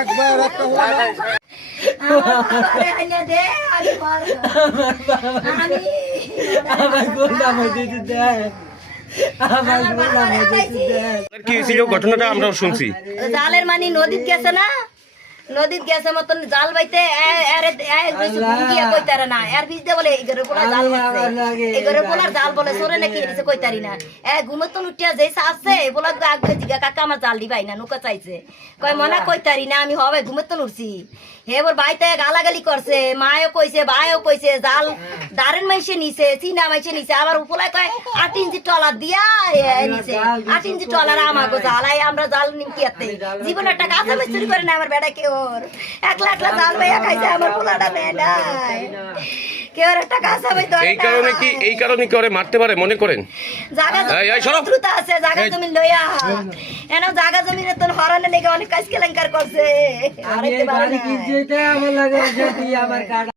একবার একটা কি ছিল ঘটনাটা আমরা শুনছি। জালের মানে নদীত গেছে না, নদীত গেছে মতন জাল বাইতে কইতারে না এর বিচ দিয়ে বলে এগারো পোলার জাল মারছে, এগারো পোলার জাল বলে সরে নাকি এসে কইতারি না ঘুমতন উঠিয়া যে আছে বলা আগে জিগা কাকা আমার জাল দিবাই না নৌকা চাইছে কয় মনে কইতারি না আমি হবে ঘুমতন উঠছি হেবর বাইতে গালাগালি করছে, মায়ও কইছে ভাইও কইছে জাল দারেন মাইসে নিছে চিনা মাইসে নিছে আবার উপলায় কয় 8 ইঞ্চি টলার দিয়া নিছে 8 ইঞ্চি টলার আমাকে জালাই আমরা জাল নিমকিয়াতে জীবনে একটা কাঁচা মাছ চুরি করে না আমার বেড়া কেউ একলা একলা জাল ভাইয়া খাইছে আমার পোলাটা নেয় নাই কেউ একটা কাঁচা ভাই ধরে এই কারণে কি ওরে মারতে পারে মনে করেন? জায়গা শত্রুতা আছে, জায়গা জমি লইয়া এনো জায়গা জমিনে তো হরানে লেগে অনেক কাজ কেলেঙ্কার করছে।